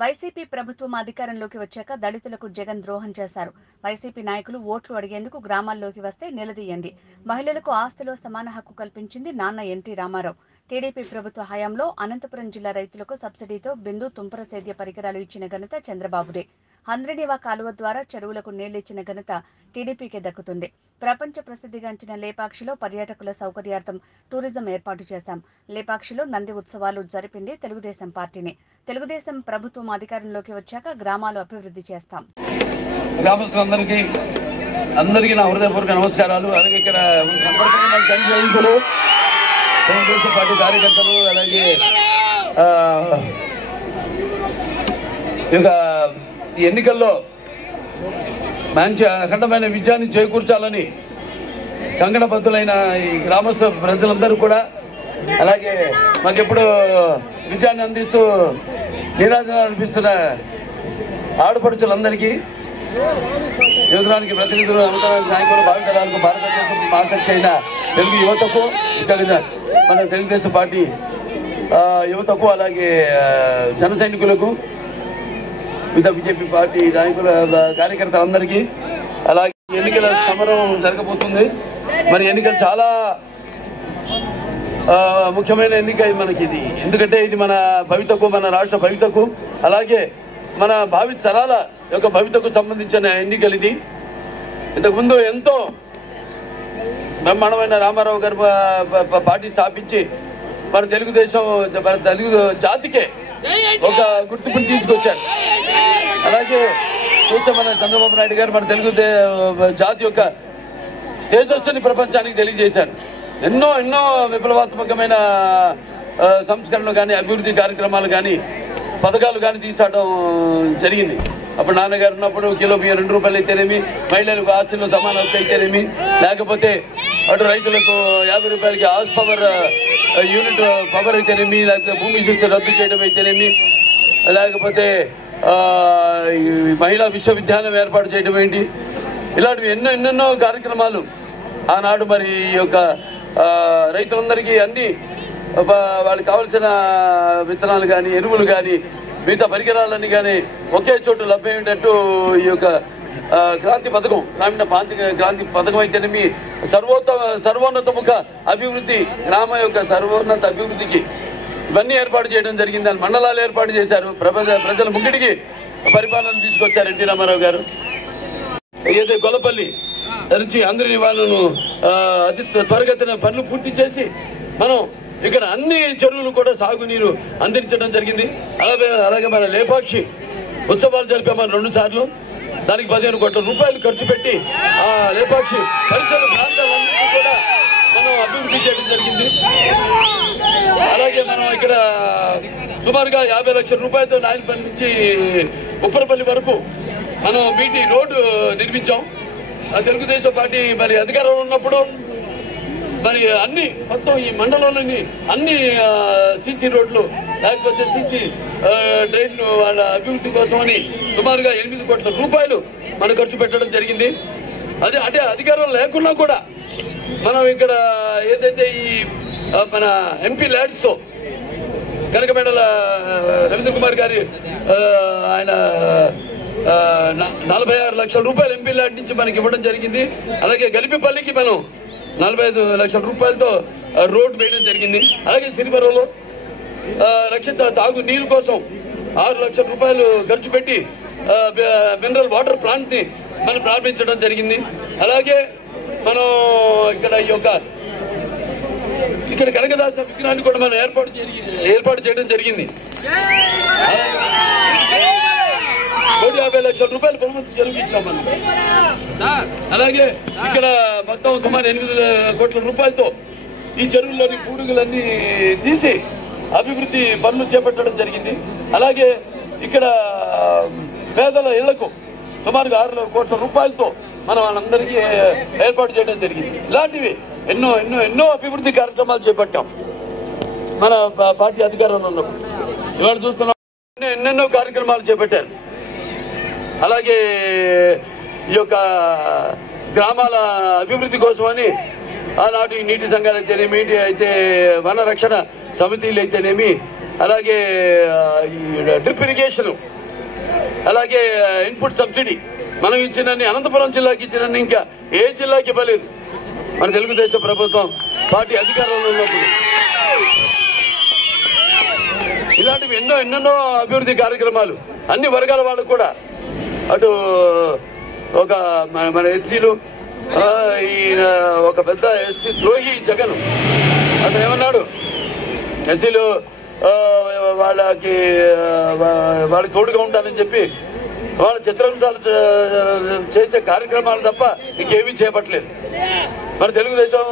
YCP ప్రభుత్వం అధికారంలోకి వచ్చాక దళితులకు జగన్ ద్రోహం చేశారు. వైసీపీ నాయకులు ఓట్లు అడిగేందుకు గ్రామాల్లోకి వస్తే నిలదీయండి. మహిళలకు ఆస్తిలో సమాన హక్కు కల్పించింది నాన్న ఎన్టీ రామారావు. టీడీపీ ప్రభుత్వ హయాంలో అనంతపురం జిల్లా రైతులకు సబ్సిడీతో బిందు తుంపర సేద్య పరికరాలు ఇచ్చిన ఘనత చంద్రబాబుదే. హంద్రినీవా కాలువ ద్వారా చెరువులకు నీళ్లిచ్చిన ఘనత టీడీపీకే దక్కుతుంది. ప్రపంచ ప్రసిద్ధిగాంచిన లేపాక్షిలో పర్యాటకుల సౌకర్యార్థం టూరిజం ఏర్పాటు చేశాం. లేపాక్షిలో నంది ఉత్సవాలు జరిపింది తెలుగుదేశం పార్టీని. తెలుగుదేశం ప్రభుత్వం అధికారంలోకి వచ్చాక గ్రామాలు అభివృద్ధి చేస్తాం. అందరికీ నా హృదయపూర్వక నమస్కారాలు. అలాగే ఇక్కడ తెలుగుదేశం పార్టీ కార్యకర్తలు, అలాగే ఇక ఎన్నికల్లో మంచి అఖండమైన విజయాన్ని చేకూర్చాలని కంకణబద్ధులైన ఈ గ్రామస్థ ప్రజలందరూ కూడా, అలాగే మాకెప్పుడు విజయాన్ని అందిస్తూ నీరాజన అనిపిస్తున్న ఆడపడుచులందరికీ, యువతరానికి ప్రతినిధులు, నమ్మకానికి నాయకులు, భావితరాలకు, భారతదేశం ఆసక్తి అయిన తెలుగు యువతకు, ఇంకా మన తెలుగుదేశం పార్టీ యువతకు, అలాగే జన సైనికులకు, మిగతా బీజేపీ పార్టీ నాయకుల కార్యకర్తలందరికీ, అలాగే ఎన్నికల సమరం జరగబోతుంది. మరి ఎన్నికలు చాలా ముఖ్యమైన ఎన్నిక మనకి ఇది. ఎందుకంటే ఇది మన భవితకు, మన రాష్ట్ర భవితకు, అలాగే మన భావి తరాల యొక్క భవితకు సంబంధించిన ఎన్నికలు ఇది. ఇంతకుముందు ఎంతో బ్రహ్మాండమైన రామారావు గారు పార్టీ స్థాపించి మన తెలుగుదేశం, మన తెలుగు జాతికే ఒక గుర్తింపుని తీసుకొచ్చారు. అలాగే చూస్తే మన చంద్రబాబు నాయుడు గారు మన తెలుగు జాతి యొక్క తేజస్సుని ప్రపంచానికి తెలియజేశారు. ఎన్నో ఎన్నో విప్లవాత్మకమైన సంస్కరణలు కానీ, అభివృద్ధి కార్యక్రమాలు కానీ, పథకాలు కానీ తీసుకురావడం జరిగింది. అప్పుడు నాన్నగారు ఉన్నప్పుడు కిలో బియ్యం 2 రూపాయలు అయితేనేమి, మహిళలకు ఆస్తిలో సమాన హక్కు అయితేనేమి, లేకపోతే అటు రైతులకు 50 రూపాయలకి హార్స్ పవర్ యూనిట్ పవర్ అయితేనేమి, లేకపోతే భూమి శిస్తు రద్దు చేయడం అయితేనేమి, లేకపోతే మహిళా విశ్వవిద్యాలయం ఏర్పాటు చేయడం ఏంటి, ఇలాంటివి ఎన్నెన్నో కార్యక్రమాలు ఆనాడు మరి ఈ యొక్క రైతులందరికీ అన్ని వాళ్ళకి కావలసిన విత్తనాలు కానీ, ఎరువులు కానీ, మిగతా పరికరాలన్నీ కానీ ఒకే చోటు లభ్యమయ్యేటట్టు ఈ యొక్క క్రాంతి పథకం, గ్రామీణ క్రాంతి పథకం అయితేనేమి, సర్వోన్నతముఖ అభివృద్ధి, గ్రామ యొక్క సర్వోన్నత అభివృద్ధికి ఇవన్నీ ఏర్పాటు చేయడం జరిగింది. దాని మండలాలు ఏర్పాటు చేశారు. ప్రజల ముగ్గుడికి పరిపాలన తీసుకొచ్చారు ఎన్టీ రామారావు గారు. ఏదైతే గొల్లపల్లి నుంచి అందరినీ వాళ్ళను అతి త్వరగతిన పనులు పూర్తి చేసి మనం ఇక్కడ అన్ని చెరువులు కూడా సాగునీరు అందించడం జరిగింది. అలాగే మన లేపాక్షి ఉత్సవాలు జరిపామని 2 సార్లు. దానికి 15 కోట్ల రూపాయలు ఖర్చు పెట్టి ఆ లేపాక్షి పరిసర ప్రాంతాలన్నింటినీ కూడా మనం అభివృద్ధి చేయడం జరిగింది. అలాగే మనం ఇక్కడ సుమారుగా 50 లక్షల రూపాయలతో నాయనపల్లి నుంచి ఉప్పరపల్లి వరకు మనం బీటీ రోడ్డు నిర్మించాం. తెలుగుదేశం పార్టీ మరి అధికారంలో ఉన్నప్పుడు మరి అన్ని మొత్తం ఈ మండలంలోని అన్ని సీసీ రోడ్లు, లేకపోతే సీసీ డ్రైన్లు వాళ్ళ అభివృద్ధి కోసమని సుమారుగా 8 కోట్ల రూపాయలు మనం ఖర్చు పెట్టడం జరిగింది. అదే అంటే అధికారం లేకున్నా కూడా మనం ఇక్కడ ఏదైతే ఈ మన ఎంపీ ల్యాడ్స్తో కనకమేడల రవీంద్ర కుమార్ గారి ఆయన 46 లక్షల రూపాయలు ఎంపీ ల్యాడ్ నుంచి మనకి ఇవ్వడం జరిగింది. అలాగే గలిపిపల్లికి మనం 45 లక్షల రూపాయలతో రోడ్డు వేయడం జరిగింది. అలాగే సిరివరంలో రక్షిత తాగు నీరు కోసం 6 లక్షల రూపాయలు ఖర్చు పెట్టి మినరల్ వాటర్ ప్లాంట్ని మనం ప్రారంభించడం జరిగింది. అలాగే మనం ఇక్కడ కనకదాస విగ్రహాన్ని కూడా మనం ఏర్పాటు చేయడం జరిగింది. 150 లక్షల రూపాయలు బహుమతి చెరువు ఇచ్చాం మనం. అలాగే ఇక్కడ మొత్తం సుమారు 8 కోట్ల రూపాయలతో ఈ చెరువుల్లోని పూడుగులన్నీ తీసి అభివృద్ధి పనులు చేపట్టడం జరిగింది. అలాగే ఇక్కడ పేదల ఇళ్లకు సుమారుగా 6 కోట్ల రూపాయలతో మనం వాళ్ళందరికీ ఏర్పాటు చేయడం జరిగింది. ఇలాంటివి ఎన్నో ఎన్నో ఎన్నో అభివృద్ధి కార్యక్రమాలు చేపట్టాం మన పార్టీ అధికారంలో ఉన్నప్పుడు. ఇవాళ చూస్తున్నాం ఎన్నెన్నో కార్యక్రమాలు చేపట్టారు. అలాగే ఈ యొక్క గ్రామాల అభివృద్ధి కోసమని ఆనాటి నీటి సంఘాలు అయితేనేమి, అయితే వన రక్షణ సమితిలు అయితేనేమి, అలాగే డ్రిప్ ఇరిగేషన్, అలాగే ఇన్పుట్ సబ్సిడీ మనం ఇచ్చినన్ని అనంతపురం జిల్లాకి ఇచ్చినన్ని ఇంకా ఏ జిల్లాకి ఇవ్వలేదు మన తెలుగుదేశం ప్రభుత్వం పార్టీ అధికారంలో ఉన్నప్పుడు. ఇలాంటివి ఎన్నెన్నో అభివృద్ధి కార్యక్రమాలు అన్ని వర్గాల వాళ్ళకు కూడా, అటు ఒక మన ఎస్సీలు, ఒక పెద్ద ఎస్సీ ద్రోహి జగన్ అతను ఏమన్నాడు, ఎస్సీలు వాళ్ళకి తోడుగా ఉంటానని చెప్పి వాళ్ళ చిత్రాంశాలు చేసే కార్యక్రమాలు తప్ప ఇంకేమీ చేపట్టలేదు. మన తెలుగుదేశం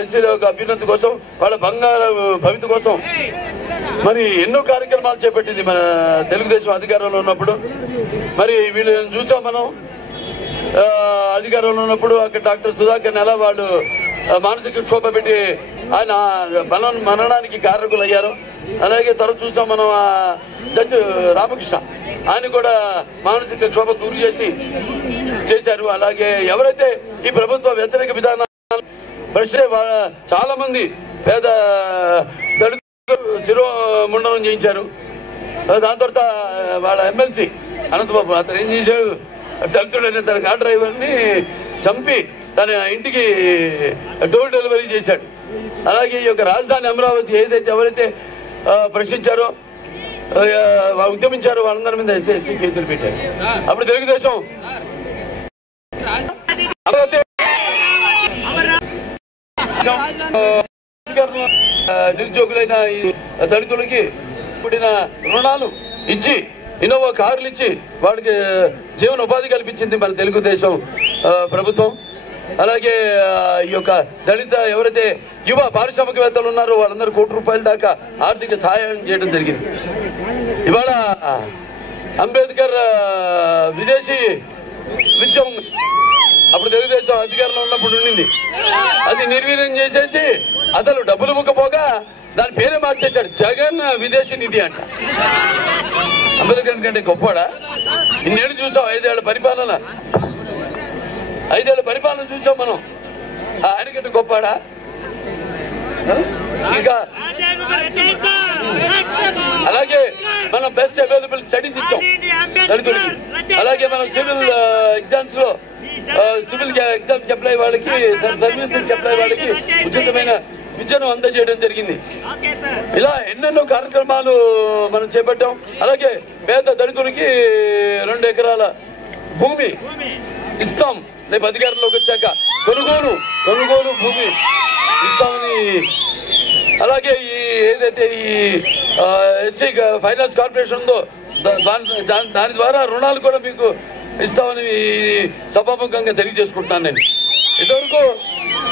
ఎస్సీల యొక్క అభ్యున్నతి కోసం, వాళ్ళ బంగారు భవిత కోసం మరి ఎన్నో కార్యక్రమాలు చేపట్టింది మన తెలుగుదేశం అధికారంలో ఉన్నప్పుడు. మరి వీళ్ళని చూసాం మనం అధికారంలో ఉన్నప్పుడు. అక్కడ డాక్టర్ సుధాకర్ ఎలా వాళ్ళు మానసిక క్షోభ పెట్టి ఆయన మరణానికి కారకులు అయ్యారు. అలాగే తర్వాత చూసాం మనం జడ్జి రామకృష్ణ, ఆయన కూడా మానసిక క్షోభ గురి చేశారు. అలాగే ఎవరైతే ఈ ప్రభుత్వ వ్యతిరేక విధానాలు చాలా మంది పేద దళితులు శిరోముండనం చేయించారు. దాని తర్వాత వాళ్ళ ఎమ్మెల్సీ అనంతబాబు అతను ఏం చేశాడు, దళితుడైన తన కార్ డ్రైవర్ని చంపి తన ఇంటికి డోర్ డెలివరీ చేశాడు. అలాగే ఈ యొక్క రాజధాని అమరావతి ఏదైతే ఎవరైతే ప్రశ్నించారో ఉద్యమించారో వాళ్ళందరి మీద ఎస్సీ కేసులు పెట్టారు. అప్పుడు తెలుగుదేశం నిరుద్యోగులైన ఈ దళితులకి కూడిన రుణాలు ఇచ్చి, ఇన్నోవా కార్లు ఇచ్చి వాడికి జీవన ఉపాధి కల్పించింది మన తెలుగుదేశం ప్రభుత్వం. అలాగే ఈ యొక్క దళిత ఎవరైతే యువ పారిశ్రామికవేత్తలు ఉన్నారో వాళ్ళందరూ ₹1,00,00,000 దాకా ఆర్థిక సహాయం చేయడం జరిగింది. ఇవాళ అంబేద్కర్ విదేశీ విద్య అప్పుడు తెలుగుదేశం అధికారంలో ఉన్నప్పుడు ఉండింది, అది నిర్వీర్యం చేసేసి అసలు డబ్బులు ముక్కపోగా దాని పేరే మార్చేశాడు, జగన్ విదేశీ నిధి అంట. అంబేద్కర్ కంటే గొప్పవాడా? ఇన్నేళ్ళు చూసాం, 5 ఏళ్ల పరిపాలన చూసాం మనం. ఆయనకంటే గొప్పవాడా? ఇంకా అలాగే మనం బెస్ట్ అవైలబుల్ స్టడీస్ ఇచ్చాం దళితులకి. అలాగే మనం సివిల్ ఎగ్జామ్స్ లో సివిల్ ఎగ్జామ్స్ అప్లై వాళ్ళకి, సర్వీసెస్ అప్లై వాళ్ళకి ఉచితమైన విద్యను అందజేయడం జరిగింది. ఇలా ఎన్నెన్నో కార్యక్రమాలు మనం చేపట్టాం. అలాగే పేద దళితులకి 2 ఎకరాల భూమి ఇస్తాం రేపు అధికారంలోకి వచ్చాక, కొనుగోలు భూమి ఇస్తామని. అలాగే ఈ ఏదైతే ఈ ఎస్సీ ఫైనాన్స్ కార్పొరేషన్ ఉందో దాని ద్వారా రుణాలు కూడా మీకు ఇస్తామని సభాముఖంగా తెలియజేసుకుంటున్నాను. నేను ఇంతవరకు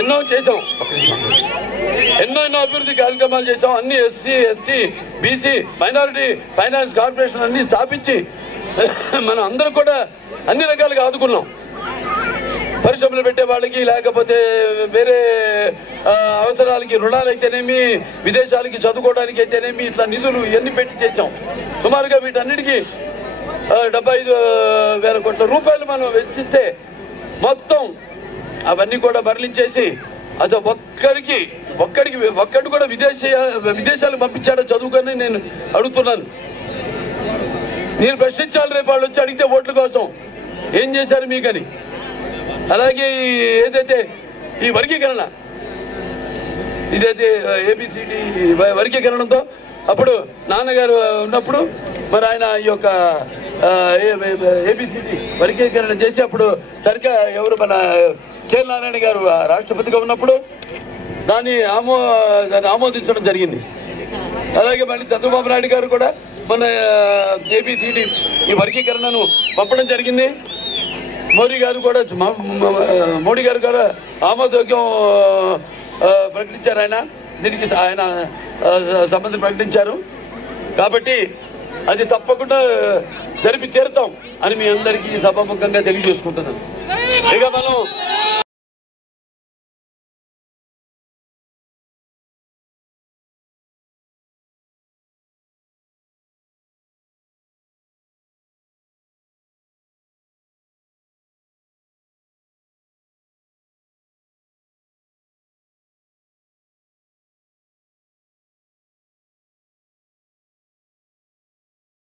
ఎన్నో చేసాం, ఎన్నో అభివృద్ధి కార్యక్రమాలు చేసాం. అన్ని SC, ST, BC, minority finance corporation అన్ని స్థాపించి మనం అందరూ కూడా అన్ని రకాలుగా ఆదుకున్నాం. పరిశ్రమలు పెట్టే వాళ్ళకి, లేకపోతే వేరే అవసరాలకి రుణాలు అయితేనేమి, విదేశాలకి చదువుకోవడానికి అయితేనేమి, ఇట్లా నిధులు ఇవన్నీ పెట్టి చేసాం. సుమారుగా వీటన్నిటికీ 75,000 కోట్ల రూపాయలు మనం వెచ్చిస్తే మొత్తం అవన్నీ కూడా మరలించేసి అసలు ఒక్కడికి కూడా విదేశాలకు పంపించాడో చదువుకొని నేను అడుగుతున్నాను. నేను ప్రశ్నించాలి, రేపు వాళ్ళు వచ్చి అడిగితే ఓట్ల కోసం ఏం చేశారు మీకని. అలాగే ఏదైతే ఈ వర్గీకరణ, ఇదైతే ఏబిసిడి వర్గీకరణతో అప్పుడు నాన్నగారు ఉన్నప్పుడు మరి ఆయన ఈ యొక్క ఏబిసిడి వర్గీకరణ చేసి అప్పుడు సరిగ్గా ఎవరు మన కె నారాయణ గారు రాష్ట్రపతిగా ఉన్నప్పుడు దాన్ని ఆమోదించడం జరిగింది. అలాగే మళ్ళీ చంద్రబాబు నాయుడు గారు కూడా మన ఏబిసిడి ఈ వర్గీకరణను పంపడం జరిగింది. మోడీ గారు కూడా ఆమోదయోగ్యం ప్రకటించారు. దీనికి ఆయన సంబంధం ప్రకటించారు. కాబట్టి అది తప్పకుండా జరిపి తీరుతాం అని మీ అందరికీ సభాముఖంగా తెలియజేసుకుంటున్నాను. ఇక మనం